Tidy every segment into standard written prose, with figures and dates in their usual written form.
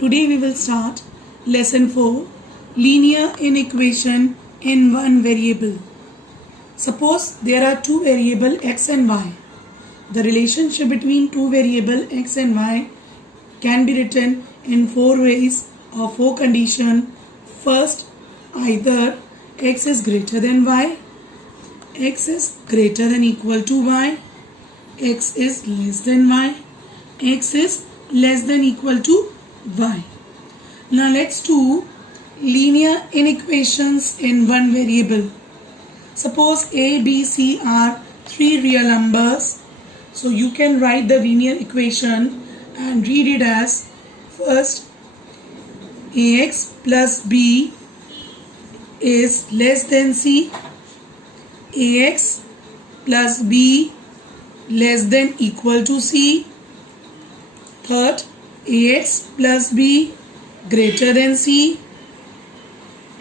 Today we will start lesson 4, linear inequation in one variable. Suppose there are two variables x and y. The relationship between two variables x and y can be written in four ways or four conditions. First, either x is greater than y, x is greater than equal to y, x is less than y, x is less than equal to y. Now let's do linear inequations in one variable. Suppose a, b, c are three real numbers. So you can write the linear equation and read it as, first, ax plus b is less than c, ax plus b less than equal to c. Third, ax plus b greater than c.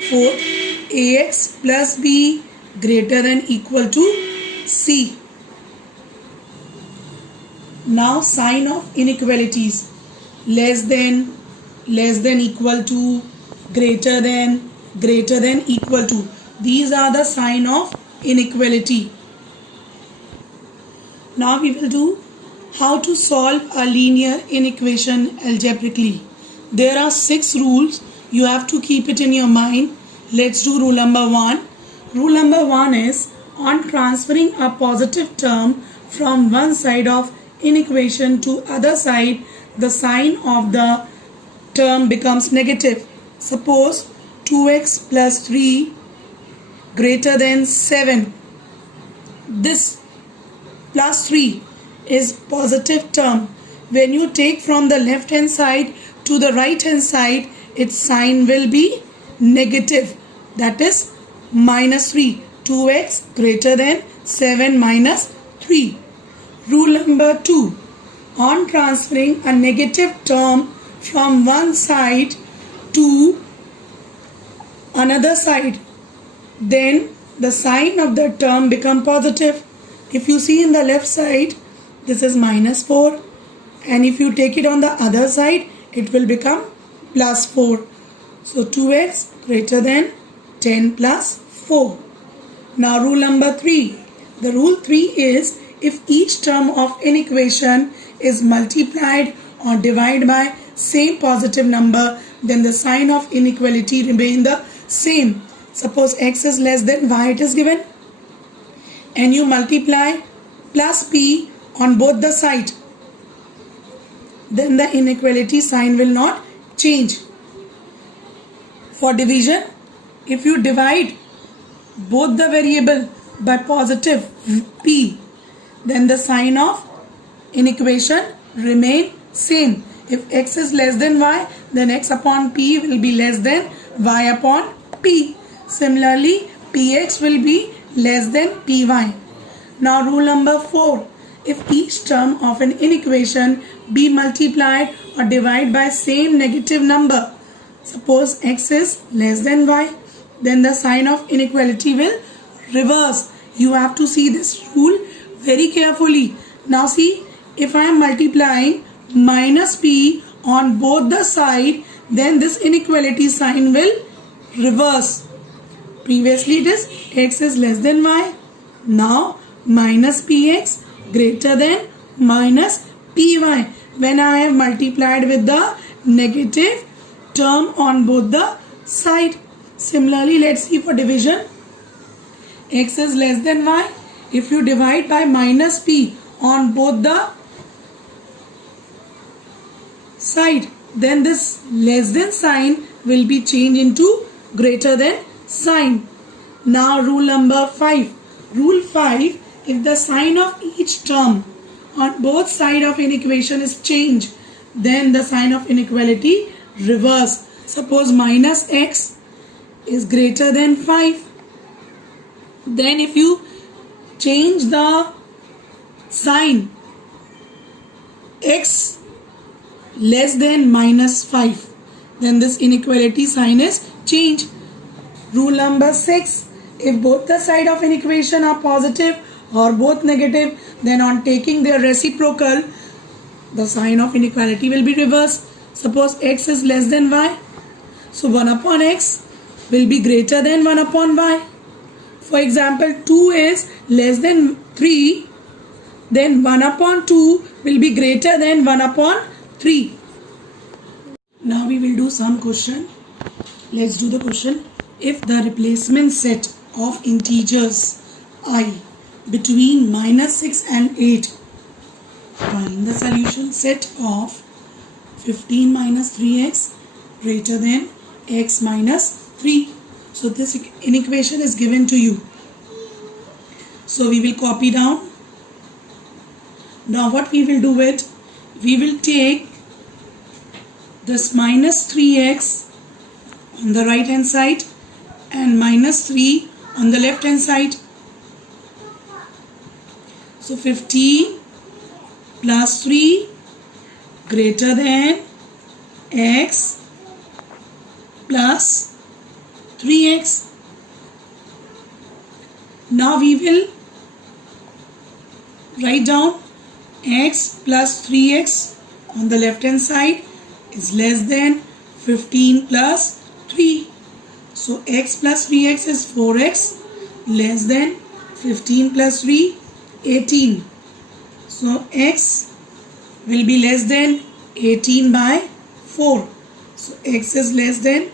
Fourth, ax plus b greater than equal to c. Now sign of inequalities: less than equal to, greater than equal to. These are the sign of inequality. Now we will do how to solve a linear inequation algebraically. There are 6 rules. You have to keep it in your mind. Let's do rule number 1. Rule number 1 is, on transferring a positive term from one side of inequation to other side, the sign of the term becomes negative. Suppose 2x plus 3 greater than 7. This plus 3 is positive term. When you take from the left hand side to the right hand side, its sign will be negative. That is minus 3. 2x greater than 7 minus 3. Rule number 2. On transferring a negative term from one side to another side, then the sign of the term become positive. If you see in the left side, this is minus 4, and if you take it on the other side, it will become plus 4. So 2x greater than 10 plus 4. Now rule number 3. The rule 3 is, if each term of an equation is multiplied or divided by same positive number, then the sign of inequality remain the same. Suppose x is less than y, it is given, and you multiply plus p on both the sides, then the inequality sign will not change. For division, if you divide both the variable by positive p, then the sign of inequation remain same. If x is less than y, then x upon p will be less than y upon p. Similarly, px will be less than py. Now rule number 4. If each term of an inequation be multiplied or divided by same negative number, suppose x is less than y, then the sign of inequality will reverse. You have to see this rule very carefully. Now see, if I am multiplying minus p on both the side, then this inequality sign will reverse. Previously it is x is less than y. Now minus px greater than minus py, when I have multiplied with the negative term on both the side. Similarly, let's see for division. X is less than y. If you divide by minus p on both the side, then this less than sign will be changed into greater than sign. Now rule number 5. Rule 5. If the sign of each term on both sides of an equation is changed, then the sign of inequality reverse. Suppose minus x is greater than 5. Then if you change the sign, x less than minus 5, then this inequality sign is changed. Rule number 6. If both the sides of an equation are positive or both negative, then on taking their reciprocal, the sign of inequality will be reversed. Suppose x is less than y. So 1 upon x will be greater than 1 upon y. For example, 2 is less than 3. Then 1 upon 2 will be greater than 1 upon 3. Now we will do some question. Let's do the question. If the replacement set of integers I between -6 and 8, find the solution set of 15 minus 3x greater than x minus 3. So this inequation is given to you. So we will copy down. Now what we will do it, we will take this minus 3x on the right hand side and minus 3 on the left hand side. So 15 plus 3 greater than x plus 3x. Now we will write down x plus 3x on the left hand side is less than 15 plus 3. So x plus 3x is 4x less than 15 plus 3, 18. So x will be less than 18 by 4. So x is less than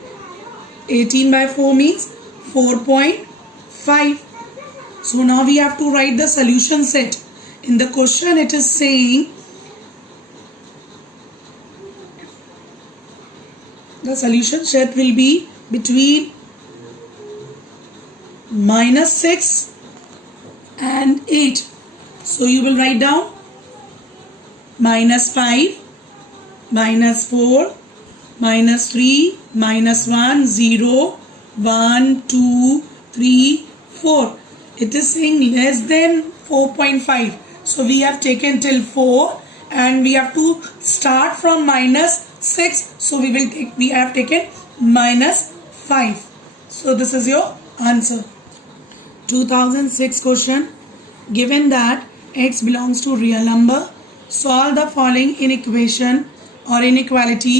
18 by 4 means 4.5. So now we have to write the solution set. In the question it is saying the solution set will be between -6 and 8. So you will write down -5, -4, -3, -1, 0, 1, 2, 3, 4. It is saying less than 4.5. So we have taken till 4 and we have to start from -6. So we have taken -5. So this is your answer. 2006 question. Given that x belongs to real number, solve the following inequation or inequality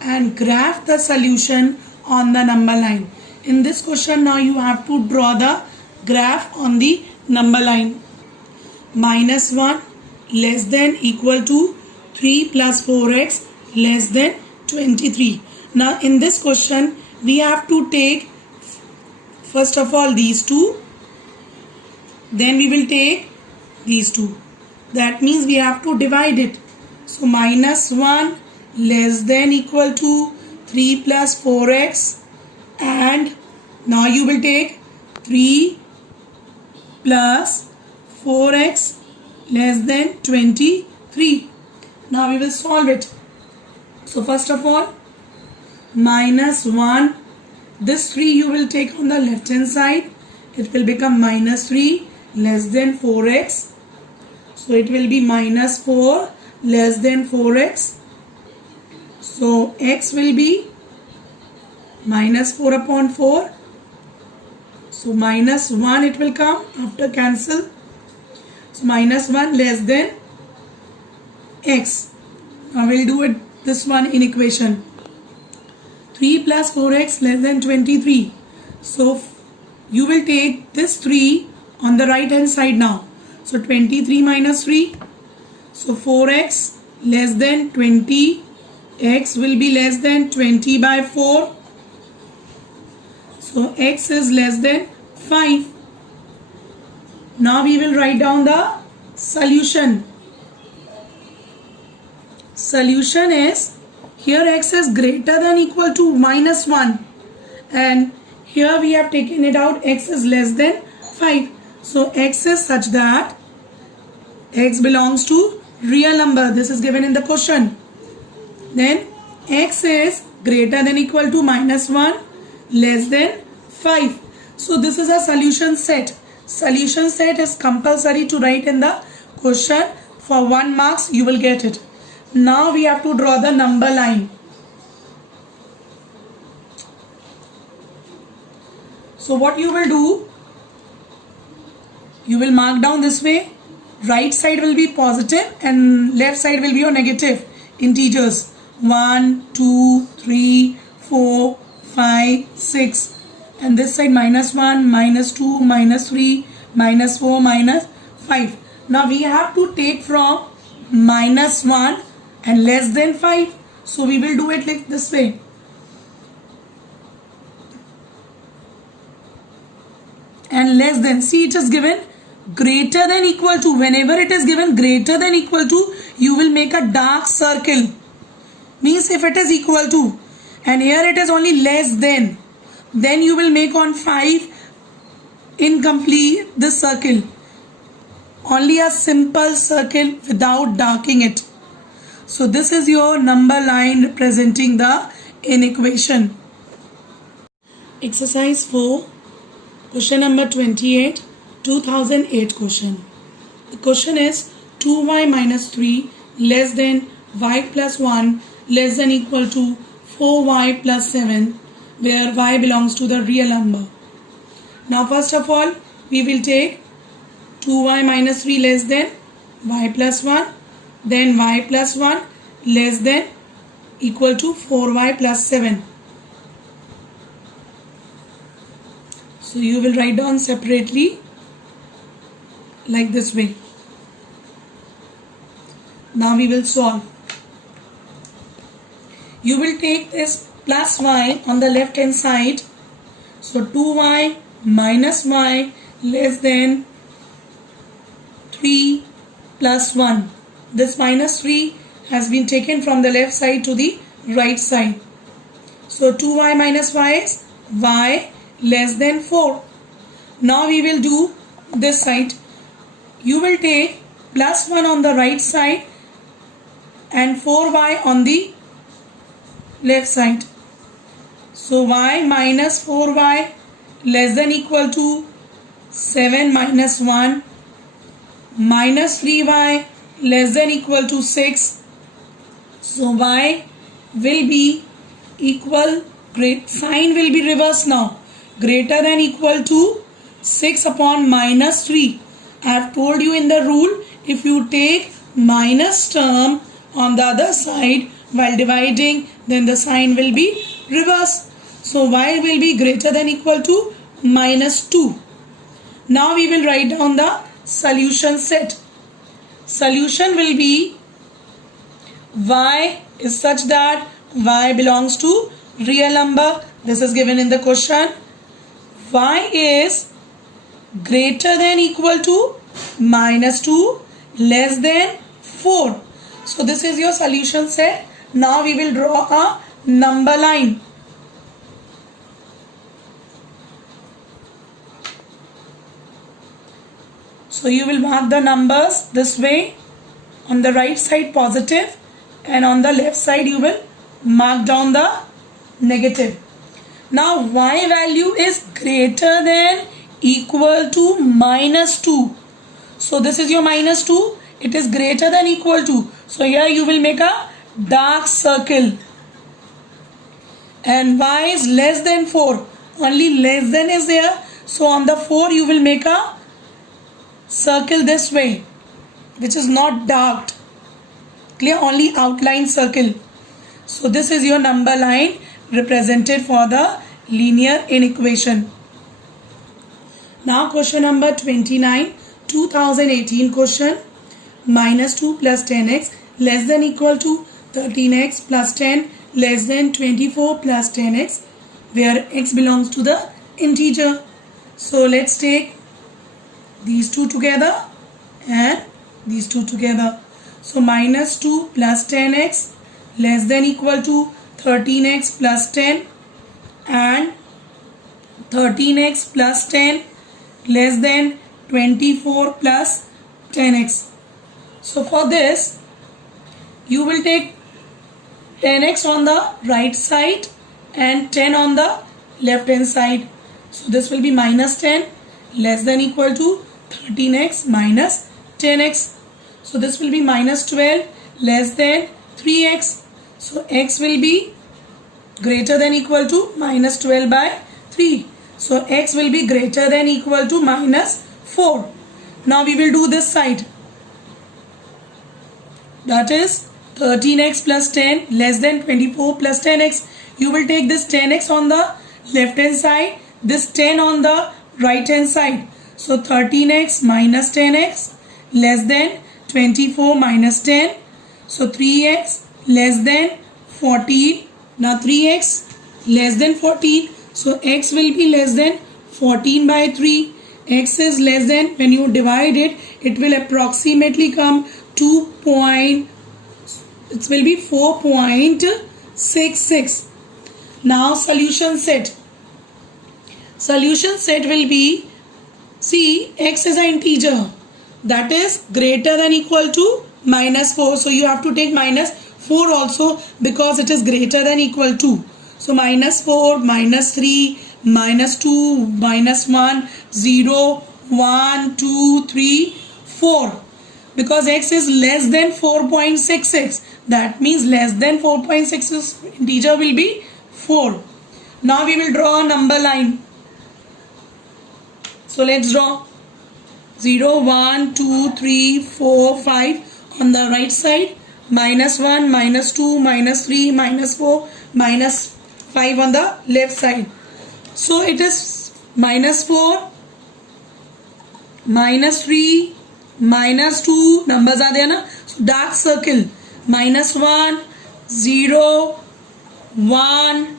and graph the solution on the number line. In this question now you have to draw the graph on the number line. -1 less than equal to 3 plus 4x less than 23. Now in this question we have to take first of all these two, then we will take these two. That means we have to divide it. So -1 less than equal to 3 plus 4x, and now you will take 3 plus 4x less than 23. Now we will solve it. So first of all, -1, this 3 you will take on the left hand side. It will become -3 less than 4x. So it will be -4 less than 4x. So x will be -4 upon 4. So -1 it will come after cancel. So -1 less than x. Now we'll do it this one in equation. 3 plus 4x less than 23. So you will take this 3 on the right hand side now. So 23 minus 3. So 4x less than 20. X will be less than 20 by 4. So x is less than 5. Now we will write down the solution. Solution is, here x is greater than equal to -1 and here we have taken it out, x is less than 5. So x is such that x belongs to real number. This is given in the question. Then x is greater than equal to -1 less than 5. So this is a solution set. Solution set is compulsory to write in the question. For 1 marks you will get it. Now we have to draw the number line. So what you will do, you will mark down this way. Right side will be positive and left side will be your negative integers. 1, 2, 3, 4, 5, 6. And this side minus 1, minus 2, minus 3, minus 4, minus 5. Now we have to take from minus 1 and less than 5. So we will do it like this way. And less than, see, it is given greater than equal to. Whenever it is given greater than equal to, you will make a dark circle. Means if it is equal to, and here it is only less than, then you will make on 5 incomplete this circle. Only a simple circle without darkening it. So this is your number line representing the inequation. Exercise 4, question number 28, 2008 question. The question is 2y minus 3 less than y plus 1 less than equal to 4y plus 7, where y belongs to the real number. Now first of all, we will take 2y minus 3 less than y plus 1, then y plus 1 less than equal to 4y plus 7. So you will write down separately like this way. Now we will solve. You will take this plus y on the left hand side. So 2y minus y less than 3 plus 1. This minus 3 has been taken from the left side to the right side. So 2y minus y is y less than 4. Now we will do this side. You will take plus 1 on the right side and 4y on the left side. So y minus 4y less than equal to 7 minus 1 minus 3y less than equal to 6. So y will be equal, sign will be reversed now. Greater than equal to 6 upon minus 3. I have told you in the rule, if you take minus term on the other side while dividing, then the sign will be reversed. So y will be greater than equal to minus 2. Now we will write down the solution set. Solution will be y is such that y belongs to real number. This is given in the question. Y is greater than equal to minus 2 less than 4. So this is your solution set. Now we will draw a number line. So you will mark the numbers this way. On the right side positive and on the left side you will mark down the negative. Now y value is greater than equal to minus 2. So this is your minus 2. It is greater than equal to. So here you will make a dark circle. And y is less than 4. Only less than is there. So on the 4 you will make a circle this way, which is not darked. Clear? Only outline circle. So this is your number line represented for the linear inequation. Now question number 29, 2018 question. Minus 2 plus 10x less than equal to 13x plus 10 less than 24 plus 10x, where x belongs to the integer. So let's take these two together and these two together. So minus 2 plus 10x less than equal to 13x plus 10 and 13x plus 10 less than 24 plus 10x. So for this you will take 10x on the right side and 10 on the left hand side. So this will be minus 10 less than equal to 13x minus 10x. So this will be minus 12 less than 3x. So x will be greater than equal to minus 12 by 3. So x will be greater than equal to minus 4. Now we will do this side. That is 13x plus 10 less than 24 plus 10x. You will take this 10x on the left hand side, this 10 on the right hand side. So 13x minus 10x less than 24 minus 10. So 3x less than 14. Now 3x less than 14. So x will be less than 14 by 3. X is less than, when you divide it, it will approximately come it will be 4.66. Now solution set. Solution set will be, see, x is an integer that is greater than equal to minus 4. So you have to take minus 4 also because it is greater than equal to. So minus 4, minus 3, minus 2, minus 1, 0, 1, 2, 3, 4. Because x is less than 4.66. That means less than 4.66 integer will be 4. Now we will draw a number line. So let's draw 0, 1, 2, 3, 4, 5 on the right side. Minus 1, minus 2, minus 3, minus 4, minus 5 on the left side. So it is minus 4, minus 3, minus 2, numbers are there na? So dark circle, minus 1, 0, 1,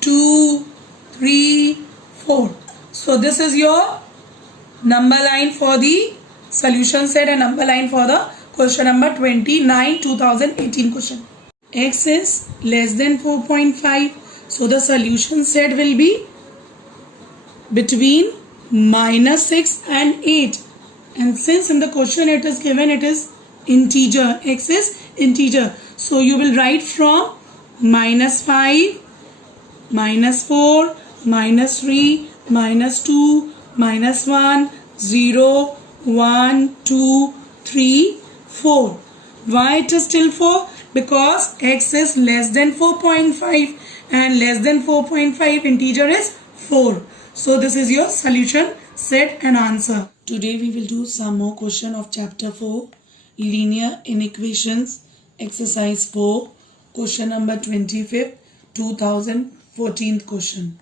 2, 3, 4. So this is your number line for the solution set and number line for the question number 29 2018 question. X is less than 4.5. So the solution set will be between minus 6 and 8. And since in the question it is given, it is integer, x is integer. So you will write from minus 5, minus 4, minus 3, minus 2, minus 1, 0, 1, 2, 3, 4. Why it is still 4? Because x is less than 4.5 and less than 4.5 integer is 4. So this is your solution set and answer. Today we will do some more question of chapter 4, linear inequations, exercise 4, question number 25th, 2014 question.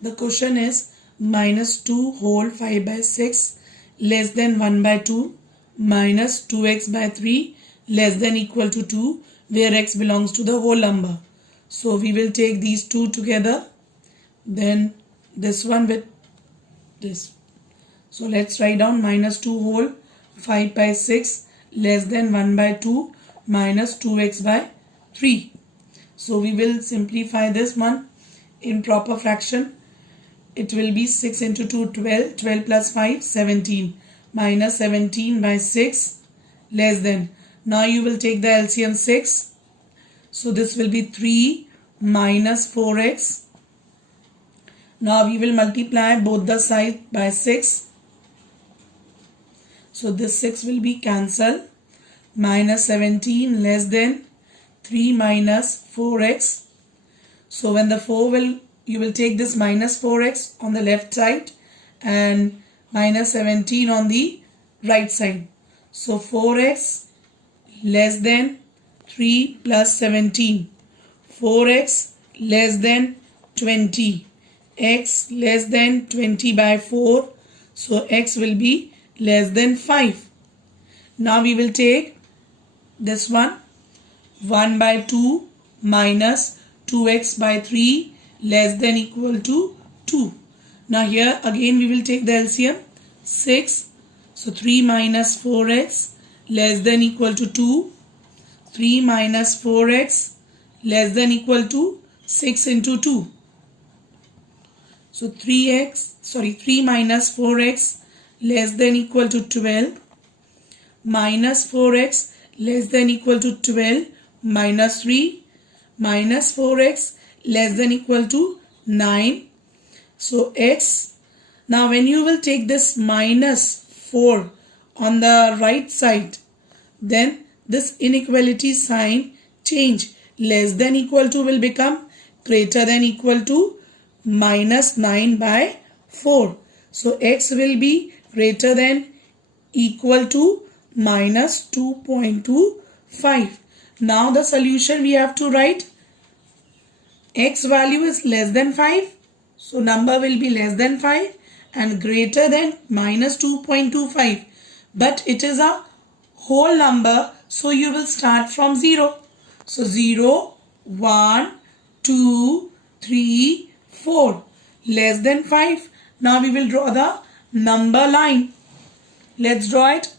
The question is minus 2 whole 5 by 6 less than 1 by 2 minus 2x by 3 less than equal to 2 where x belongs to the whole number. So we will take these two together, then this one with this. So let's write down minus 2 whole 5 by 6 less than 1 by 2 minus 2x by 3. So we will simplify this one in proper fraction. It will be 6 into 2, 12, 12 plus 5, 17, minus 17 by 6 less than. Now you will take the LCM 6. So this will be 3 minus 4x. Now we will multiply both the sides by 6. So this 6 will be cancelled. Minus 17 less than 3 minus 4x. So when the 4 will, you will take this minus 4x on the left side and minus 17 on the right side. So 4x less than 3 plus 17. 4x less than 20. X less than 20 by 4. So x will be less than 5. Now we will take this one, 1 by 2 minus 2x by 3 less than equal to 2. Now here again we will take the LCM 6. So 3 minus 4x less than equal to 2. 3 minus 4x less than equal to 6 into 2. So 3 minus 4x less than equal to 12 minus 4x less than equal to 12 minus 3 minus 4x less than equal to 9. So x, now when you will take this minus 4 on the right side, then this inequality sign change. Less than equal to will become greater than equal to minus 9 by 4. So x will be greater than equal to minus 2.25. Now the solution we have to write. X value is less than 5. So number will be less than 5 and greater than minus 2.25. But it is a whole number. So you will start from 0. So 0, 1, 2, 3, 4. Less than 5. Now we will draw the number line. Let's draw it.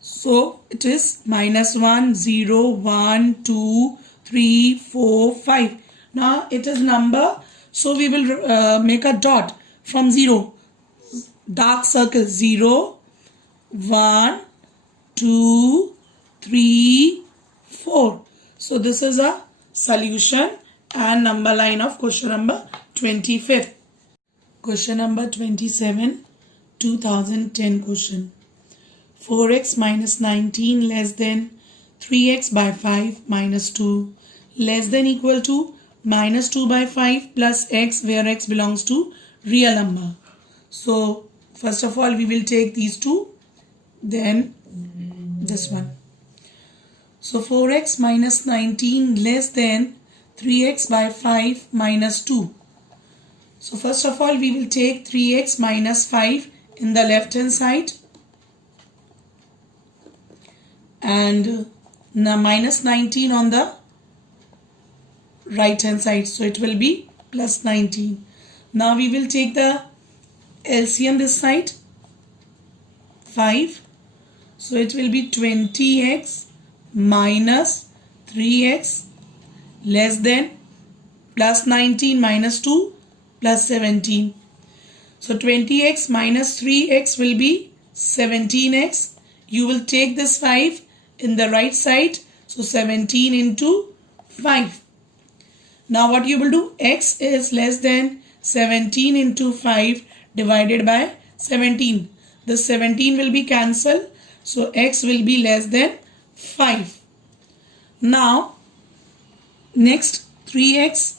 So it is minus 1, 0, 1, 2, 3, 4, 5. Now it is number. So we will make a dot from 0. Dark circle 0, 1, 2, 3, 4. So this is a solution and number line of question number 25. Question number 27, 2010 question. 4x minus 19 less than 3x by 5 minus 2 less than equal to minus 2 by 5 plus x, where x belongs to real number. So first of all we will take these two, then this one. So 4x minus 19 less than 3x by 5 minus 2. So first of all we will take 3x minus 5 in the left hand side and minus 19 on the right hand side. So it will be plus 19. Now we will take the LCM this side, 5. So it will be 20x minus 3x less than plus 19 minus 2 plus 17. So 20x minus 3x will be 17x. You will take this 5 in the right side. So 17 into 5. Now what you will do? X is less than 17 into 5 divided by 17. The 17 will be cancelled. So x will be less than 5. Now next 3x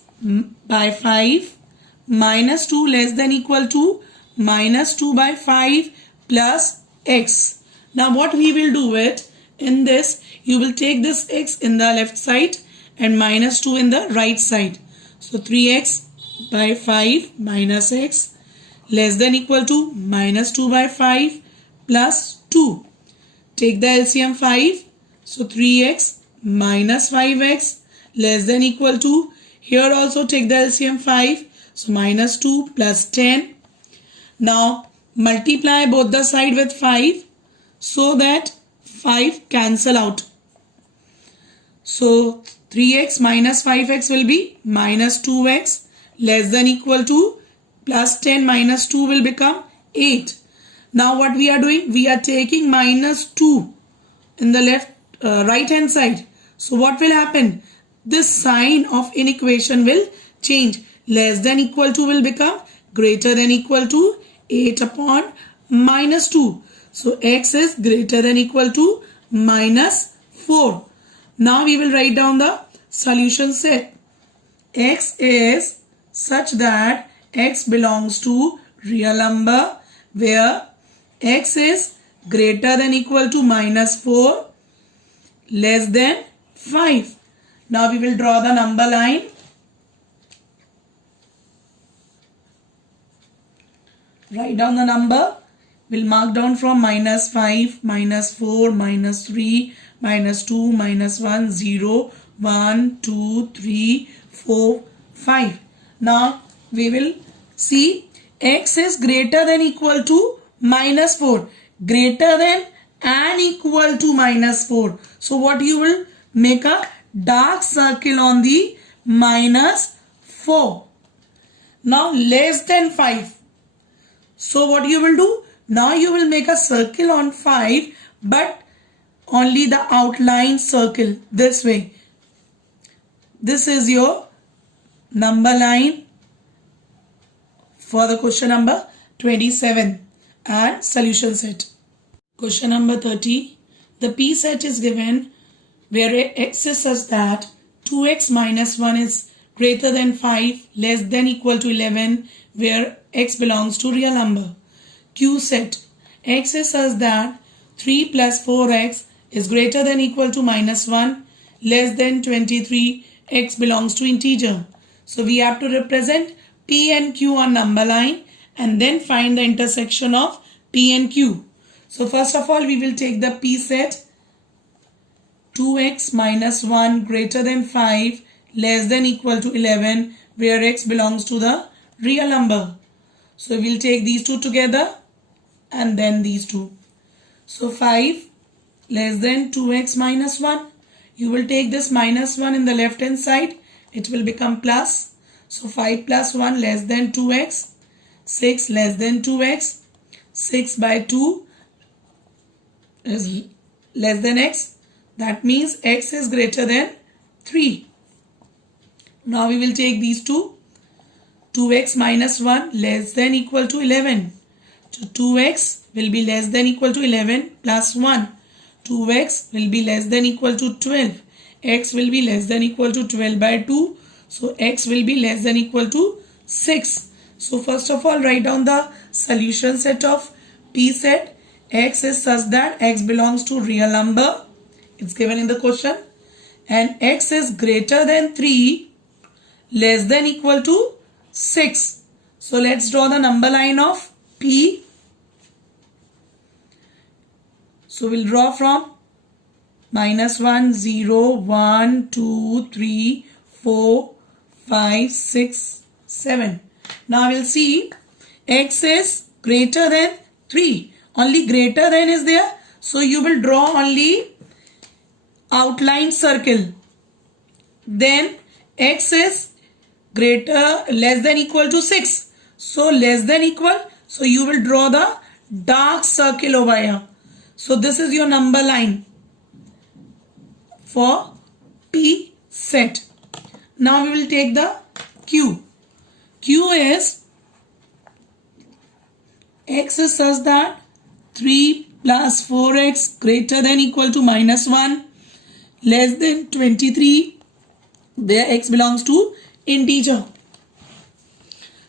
by 5 minus 2 less than equal to minus 2 by 5 plus x. Now what we will do it in this, you will take this x in the left side and minus 2 in the right side. So 3x by 5 minus x less than equal to minus 2 by 5 plus 2. Take the LCM 5. So 3x minus 5x less than equal to, here also take the LCM 5. So minus 2 plus 10. Now multiply both the side with 5 so that 5 cancel out. So 3x minus 5x will be minus 2x less than equal to plus 10 minus 2 will become 8. Now what we are doing? We are taking minus 2 in the right hand side. So what will happen? This sign of inequation will change. Less than equal to will become greater than equal to 8 upon minus 2. So x is greater than equal to minus 4. Now we will write down the solution set. X is such that x belongs to real number where x is greater than equal to minus 4 less than 5. Now we will draw the number line. Write down the number. We'll mark down from minus 5, minus 4, minus 3, minus 2, minus 1, 0, 1, 2, 3, 4, 5. Now we will see x is greater than equal to minus 4. Greater than and equal to minus 4. So what you will make a dark circle on the minus 4. Now less than 5. So what you will do? Now you will make a circle on 5 but only the outline circle this way. This is your number line for the question number 27 and solution set. Question number 30. The P set is given where x is such that 2x minus 1 is greater than 5 less than equal to 11 where x belongs to real number. Q set. X is such that 3 plus 4x is greater than equal to minus 1, less than 23, x belongs to integer. So we have to represent P and Q on number line and then find the intersection of P and Q. So first of all, we will take the P set. 2x minus 1 greater than 5 less than equal to 11, where x belongs to the real number. So we'll take these two together and then these two. So 5 less than 2x minus 1. You will take this minus 1 in the left hand side. It will become plus. So 5 plus 1 less than 2x. 6 less than 2x. 6 by 2 is less than x. That means x is greater than 3. Now we will take these two. 2x minus 1 less than equal to 11. So 2x will be less than equal to 11 plus 1. 2x will be less than equal to 12. X will be less than equal to 12 by 2. So x will be less than equal to 6. So first of all, write down the solution set of P set. X is such that x belongs to real number. It's given in the question. And x is greater than 3, less than equal to 6. So let's draw the number line of P. So we'll draw from minus 1, 0, 1, 2, 3, 4, 5, 6, 7. Now we'll see x is greater than 3. Only greater than is there. So you will draw only outline circle. Then x is less than equal to 6. So less than equal. So you will draw the dark circle over here. So this is your number line for P set. Now we will take the Q. Q is x is such that 3 plus 4x greater than equal to minus 1 less than 23, where x belongs to integer.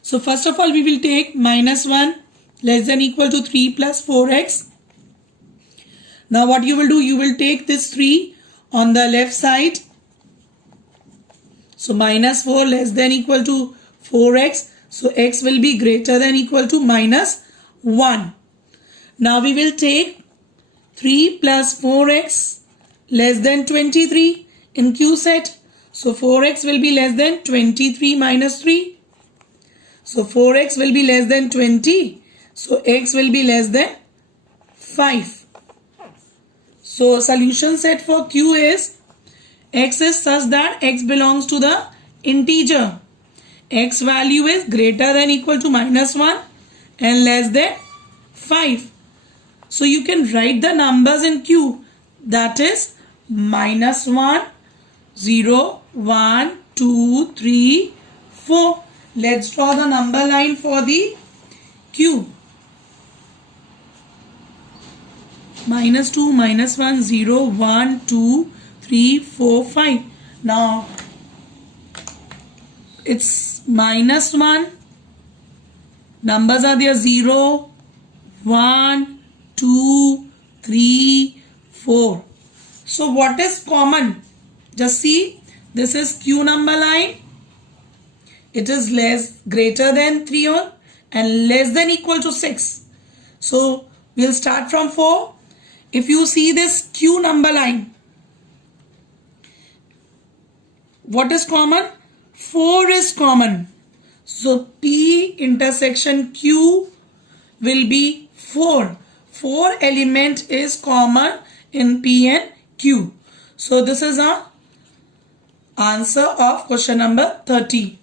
So first of all, we will take minus 1 less than equal to 3 plus 4x. Now what you will do, you will take this 3 on the left side. So minus 4 less than equal to 4x. So x will be greater than equal to minus 1. Now we will take 3 plus 4x less than 23 in Q set. So 4x will be less than 23 minus 3. So 4x will be less than 20. So x will be less than 5. So solution set for Q is x is such that x belongs to the integer. X value is greater than equal to minus 1 and less than 5. So you can write the numbers in Q, that is minus 1, 0, 1, 2, 3, 4. Let's draw the number line for the Q. Minus 2, minus 1, 0, 1, 2, 3, 4, 5. Now it's minus 1. Numbers are there 0, 1, 2, 3, 4. So what is common? Just see, this is Q number line. It is greater than 3 and less than equal to 6. So we'll start from 4. If you see this Q number line, what is common? 4 is common. So P intersection Q will be 4. 4 element is common in P and Q. So this is our answer of question number 30.